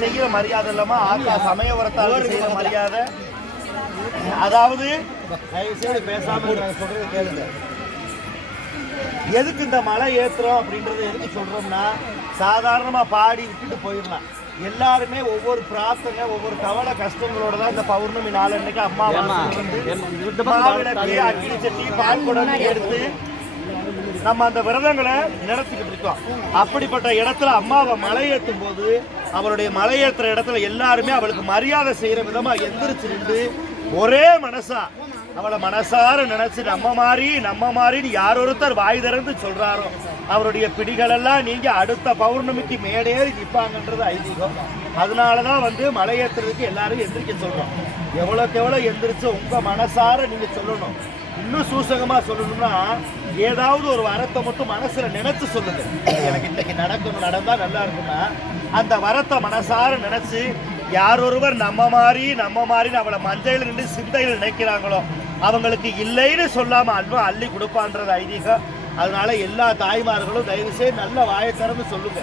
செய்கிற மரியாதை இல்லாம ஆத்தா சமயவரத்தால் செய்கிற மரியாதை. அதாவது பேசாம சொல்றது கேளுங்க. எதுக்கு இந்த மலை ஏத்துறோம் அப்படின்றது எதுக்கு சொல்றோம்னா, சாதாரணமா பாடி விட்டுட்டு போயிடலாம். எல்லாருமே ஒவ்வொரு பிரார்த்தனை, ஒவ்வொரு கவலை கஷ்டங்களோட தான் இந்த பௌர்ணமி நாள் அன்னைக்கு மாவிளக்கு, அக்கினி சட்டி, பால் குடம் எடுத்து நம்ம அந்த விரதங்களை நடத்திக்கிட்டு இருக்கோம். அப்படிப்பட்ட இடத்துல அம்மாவை மலையேற்றும் போது அவளுடைய மலையேற்றுற இடத்துல எல்லாருமே அவளுக்கு மரியாதை செய்யற விதமா எந்திரிச்சு நின்று ஒரே மனசா அவளை மனசார நினைச்சு நம்ம மாதிரின்னு யார் ஒருத்தர் வாய் திறந்து சொல்றாரோ அவருடைய பிடிகளெல்லாம் நீங்க அடுத்த பௌர்ணமிக்கு மேடேறி நிற்பாங்கன்றது ஐதீகம். அதனாலதான் மலையேற்றுறதுக்கு எல்லாரும் எந்திரிக்க சொல்றோம். எவ்வளோக்கு எவ்வளோ எந்திரிச்சு உங்க மனசார நீங்க சொல்லணும். இன்னும் சூசகமா சொல்லணும்னா, ஏதாவது ஒரு வரத்தை மட்டும் மனசுல நினைச்சு சொல்லுங்க. எனக்கு இன்னைக்கு நடந்தா நல்லா இருக்கும்னா அந்த வரத்தை மனசார நினைச்சு யார் ஒருவர் நம்ம மாதிரின்னு அவளை மஞ்சள் நின்று சிந்தையில் நினைக்கிறாங்களோ அவங்களுக்கு இல்லைன்னு சொல்லாம அன்பு அள்ளி கொடுப்பான்றது ஐதீகம். அதனால எல்லா தாய்மார்களும் தயவு செய்து நல்ல வாயை திறந்து சொல்லுங்க.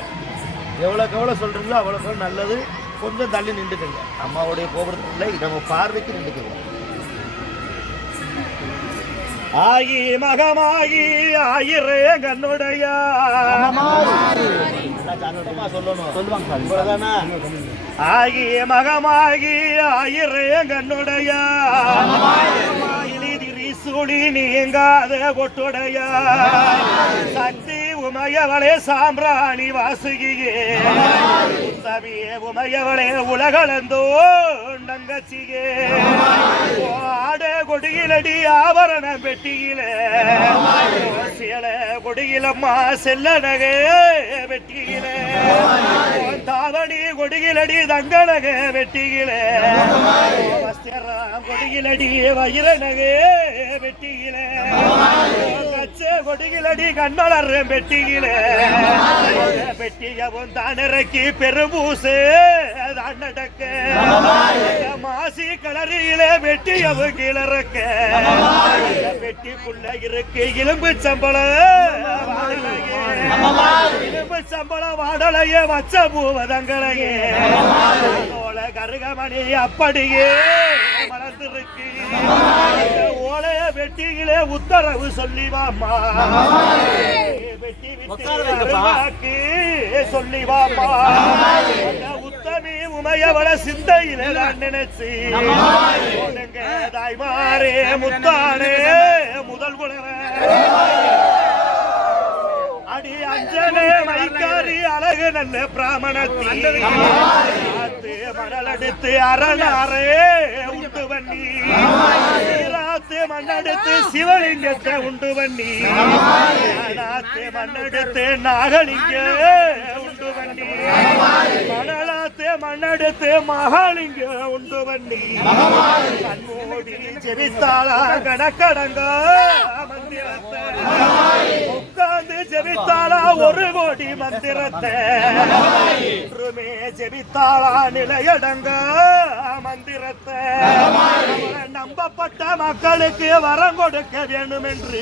எவ்வளோக்கு எவ்வளோ சொல்றீங்களோ அவ்வளோக்கு நல்லது. கொஞ்சம் தள்ளி நின்றுக்குங்க. அம்மாவுடைய கோபுரத்தில் நம்ம பார்வைக்கு நின்றுக்குங்க. ஆகி மகமாகி ஆயிரே கண்ணுடைய சொல்லணும். ஆகி மகமாகி ஆயிரே கண்ணுடைய சுழி நீங்காத கொட்டுடைய சக்தி உமையவளே சாம்பிராணி வாசுகியே தவியே உமையவளே உலகளந்தோ நங்கச்சியே ஆட கொடியிலடி ஆபரண பெட்டியிலே சில கொடியிலம்மா செல்ல நகை வெட்டியிலே தாவணி கொடியிலடி தங்க நகை வெட்டியிலே வஸ்திரம் கொடியிலடி வயிற நகை வெட்டியிலே கச்சே கொடியிலடி கண்மலர் வெட்டியிலே வெட்டியவும் தானிறக்கி பெரும்பூசு தான் நடக்க மாசி கலரியிலே வெட்டியவும் கிளறக்க வெட்டிக்குள்ள இருக்கு இலும்பு சம்பளம் வாடலையே வச்ச பூவதங்களையே கருகமணி அப்படியே மலர்ந்திருக்கு ஓலைய வெட்டிகளே உத்தரவு சொல்லி வாமா வெட்டி விட்டு சொல்லி வாமா உத்தமி உமையவள சிந்தையிலே நான் நினைச்சு தாய்மாரே முத்தானே முதல் குணவ அடி அஞ்சலே வைக்காரி அழகு நல்ல பிராமணத்தி மணல் எடுத்து அரணாரே உண்டு பண்ணி மண்ணெடுத்து சிவலிங்கத்தை உண்டு பண்ணி மண்ணெடுத்து நாகலிங்க உண்டு பண்ணி மணலாத்து மண்ணெடுத்து மகாலிங்க உண்டு பண்ணி கண்மூடி ஜெபித்தாளா கணக்கடங்க மந்திரத்தை உட்கார்ந்து ஜெபித்தாளா 1 கோடி மந்திரத்தை ஒன்றுமே ஜெபித்தாளா நிலையடங்க மந்திரத்தை நம்பப்பட்ட மக்களுக்கு வரம் கொடுக்க வேண்டும் என்று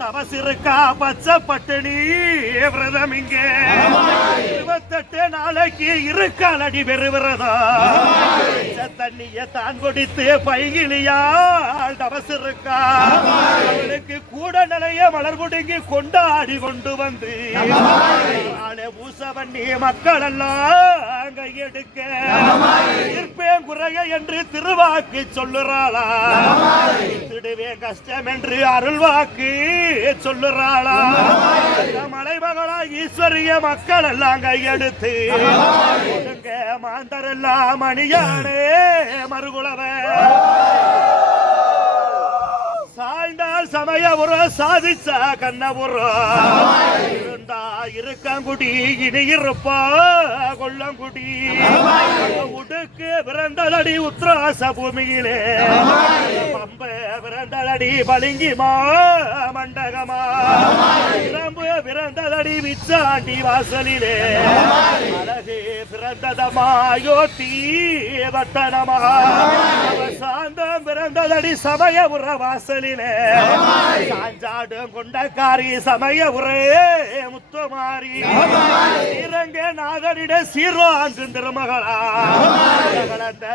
தவசிருக்கா பச்சை பட்டினி விரதம் இங்கே 28 நாளைக்கு இருக்காலடி பெறுவிரதா தண்ணிய தான் கொடுத்து பைகிலியால் தவசிருக்கா அவளுக்கு கூட நிலைய மலர் கொடுங்கி கொண்டாடி கொண்டு வந்து பூச பண்ணி மக்கள் எல்லாம் கையெடுக்க இருப்பேன் குறைய என்று திருவாக்கு சொல்லுறாளா திடுவே கஷ்டம் என்று அருள்வாக்கு சொல்லுறாளா மலைமகளா ஈஸ்வரிய மக்கள் எல்லாம் கையெடுத்து மாந்தரெல்லாம் மணியானே மறுகுளவ சாய்ந்தால் சமய உர சாதிச்சா கண்ணபுரம் இருந்தா இருக்கங்குடி இனி இருப்பா கொல்லங்குடி உடுக்கு பிறந்தலடி உத்ராச பூமியிலே பம்ப பிறந்தலடி பளிங்கிமா மண்டகமா இரம்பு பிறந்தலடி விச்சாண்டி வாசலிலே அழகு பிறந்ததமா யோத்தி வட்டனமா சாந்தம் பிறந்ததடி சமய உர வாசலிலே சாஞ்சாடும் கொண்டக்காரி சமய உரே முத்து முத்துமாரி ஸ்ரீரங்க நாதரிட சீர்வாங்கு திருமகளா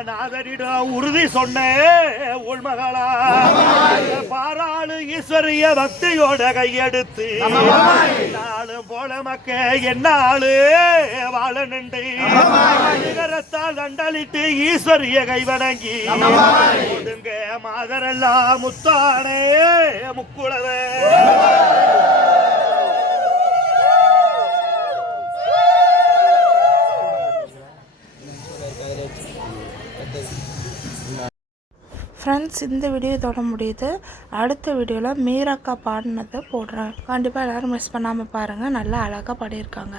நாதரிட உறுதி சொன்ன உள்மகளா பாராளு ஈஸ்வரிய பக்தியோட கையெடுத்து நாளும் போல மக்க என்னாளு வாழ நின்று நிகரத்தால் தண்டலிட்டு ஈஸ்வரிய கைவணங்கி ஒடுங்க மாதரெல்லாம் முத்தானே முக்குளவே ஃப்ரெண்ட்ஸ், இந்த வீடியோ இதோட முடியுது. அடுத்த வீடியோவில் மீராக்கா பாடினதை போடுறேன். கண்டிப்பாக எல்லோரும் மிஸ் பண்ணாமல் பாருங்கள். நல்லா அழகாக பாடியிருக்காங்க.